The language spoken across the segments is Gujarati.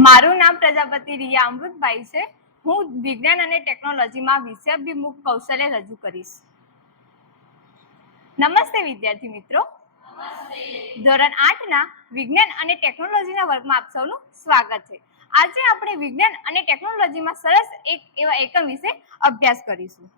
મારું નામ પ્રજાપતિ રિયા અમૃતભાઈ છે. હું વિજ્ઞાન અને ટેકનોલોજીમાં વિષયાભિમુખ કૌશલ્ય રજૂ કરીશ. નમસ્તે વિદ્યાર્થી મિત્રો. ધોરણ 8ના વિજ્ઞાન અને ટેકનોલોજીના વર્ગમાં આપ સૌનું સ્વાગત છે. આજે આપણે વિજ્ઞાન અને ટેકનોલોજીમાં સરસ એવા એકમ વિશે અભ્યાસ કરીશું.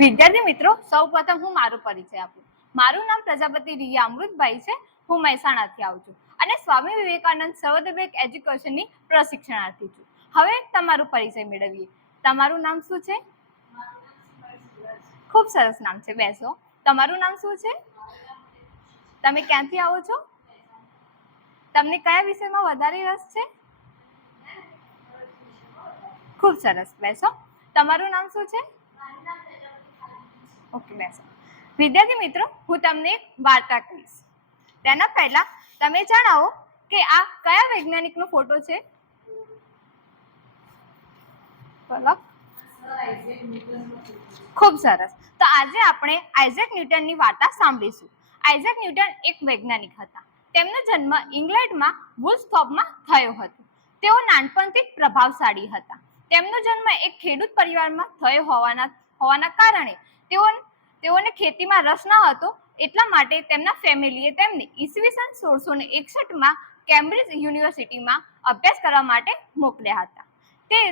વિદ્યાર્થી મિત્રો, સૌપ્રથમ હું મારો પરિચય આપું. મારું નામ પ્રજાપતિ રિયા અમૃતભાઈ છે. હું મહેસાણાથી આવું છું અને સ્વામી વિવેકાનંદ સર્વોદય એજ્યુકેશનની પ્રશિક્ષણાર્થી છું. હવે તમારો પરિચય મેળવીએ. તમારું નામ શું છે? ખૂબ સરસ નામ છે, બેસો. તમારું નામ શું છે? તમે ક્યાંથી આવો છો? તમને કયા વિષયમાં વધારે રસ છે? ખૂબ સરસ, બેસો. તમારું નામ શું છે? ઓકે, બેસો. વિદ્યાર્થી મિત્રો, હું તમને એક વાર્તા કહીશ. તેના પહેલા તમે જણાવો કે આ કયા વૈજ્ઞાનિકનો ફોટો છે? ખૂબ સરસ. તો આજે આપણે આઇઝેક ન્યૂટનની વાર્તા સાંભળીશું. આઇઝેક ન્યૂટન એક વૈજ્ઞાનિક હતા. તેમનો જન્મ ઇંગ્લેન્ડમાં વુલ્સથોર્પમાં થયો હતો. તેઓ નાનપણથી જ પ્રભાવશાળી હતા. તેમનો જન્મ એક ખેડૂત પરિવારમાં થયો હોવાના કારણે તેઓને ખેતીમાં રસ ન હતો. એટલા માટે તેમના ફેમિલીએ તેમને ઈસવીસન 1661માં કેમ્બ્રિજ યુનિવર્સિટીમાં અભ્યાસ કરવા માટે મોકલ્યા હતા.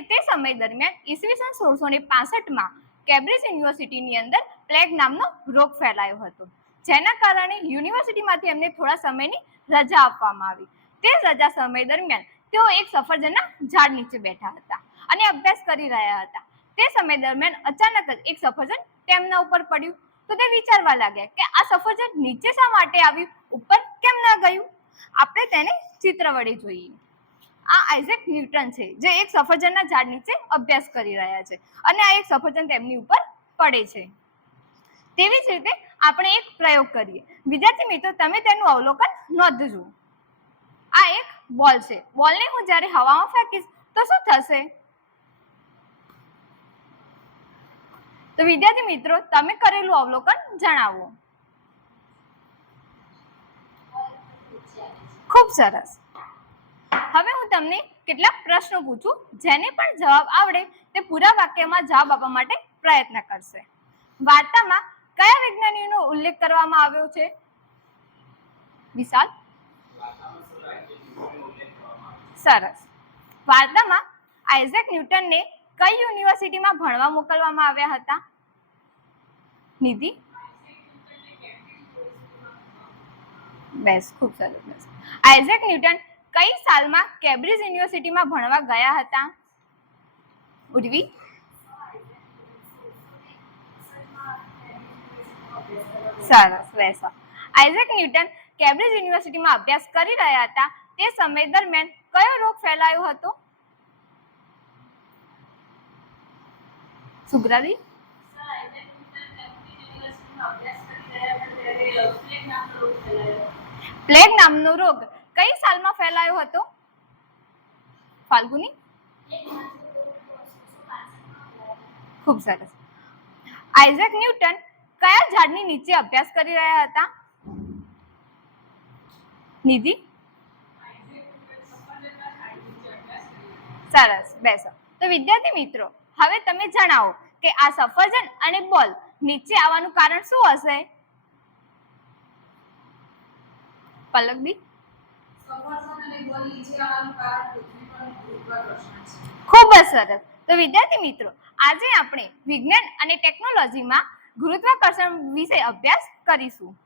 તે સમય દરમિયાન ઈસવીસન 1665માં કેમ્બ્રિજ યુનિવર્સિટીની અંદર પ્લેગ નામનો રોગ ફેલાયો હતો, જેના કારણે યુનિવર્સિટીમાંથી એમને થોડા સમયની રજા આપવામાં આવી. તે રજા સમય દરમિયાન તેઓ એક સફરજનના ઝાડ નીચે બેઠા હતા અને અભ્યાસ કરી રહ્યા હતા. તે સમય દરમિયાન અચાનક જ એક સફરજન તેમના ઉપર પડ્યું. તો તે વિચારવા લાગ્યા કે આ સફરજન નીચે શા માટે આવ્યું, ઉપર કેમ ન ગયું? આપણે તેને ચિત્ર વડે જોઈએ. આ આઇઝેક ન્યૂટન છે, જે એક સફરજનના ઝાડ નીચે અભ્યાસ કરી રહ્યા છે અને આ એક સફરજન તેમની ઉપર પડે છે. તેવી જ રીતે આપણે એક પ્રયોગ કરીએ. વિદ્યાર્થી મિત્રો, તમે તેનું અવલોકન નોંધજો. આ એક બોલ છે. બોલને હું જ્યારે હવામાં ફેંકીશ તો શું થશે? તો વિદ્યાર્થી મિત્રો, તમે કરેલું અવલોકન જણાવો. ખૂબ સરસ. હવે હું તમને કેટલાક પ્રશ્નો પૂછું, જેને પણ જવાબ આવડે તે પૂરા વાક્યમાં જવાબ આપવા માટે પ્રયત્ન કરશે. વાર્તામાં કયા વિજ્ઞાનીનો ઉલ્લેખ કરવામાં આવ્યો છે? વિશાલ. સરસ. વાર્તામાં આઇઝેક ન્યૂટનને કઈ યુનિવર્સિટીમાં ભણવા મોકલવામાં આવ્યા હતા? નિધિ. બેસ, ખૂબ સરસ. આઇઝેક ન્યૂટન કઈ સાલમાં કેમ્બ્રિજ યુનિવર્સિટીમાં ભણવા ગયા હતા? ઉર્વી. સરસ, બેસો. આઇઝેક ન્યૂટન કેમ્બ્રિજ યુનિવર્સિટીમાં અભ્યાસ કરી રહ્યા હતા. તે સમય દરમિયાન કયો રોગ ફેલાયો હતો? સુગ્રાદી પ્લેગ નામનો રોગ કઈ સાલમાં ફેલાયો હતો? ફાલ્ગુની? ખૂબ સરસ. આઇઝેક ન્યૂટન કયા ઝાડની નીચે અભ્યાસ કરી રહ્યા હતા? નિધિ? સરસ, બેસો. તો વિદ્યાર્થી મિત્રો, હવે તમે જણાવો કે આ સફરજન અને બોલ નીચે આવવાનું કારણ શું હશે? પલકબી? ખૂબ જ સરસ. તો વિદ્યાર્થી મિત્રો, આજે આપણે વિજ્ઞાન અને ટેકનોલોજીમાં ગુરુત્વાકર્ષણ વિશે અભ્યાસ કરીશું.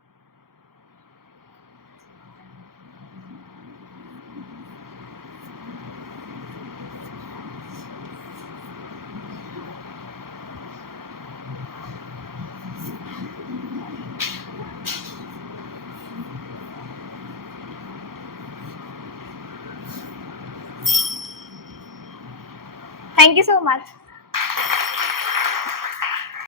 Thank you so much.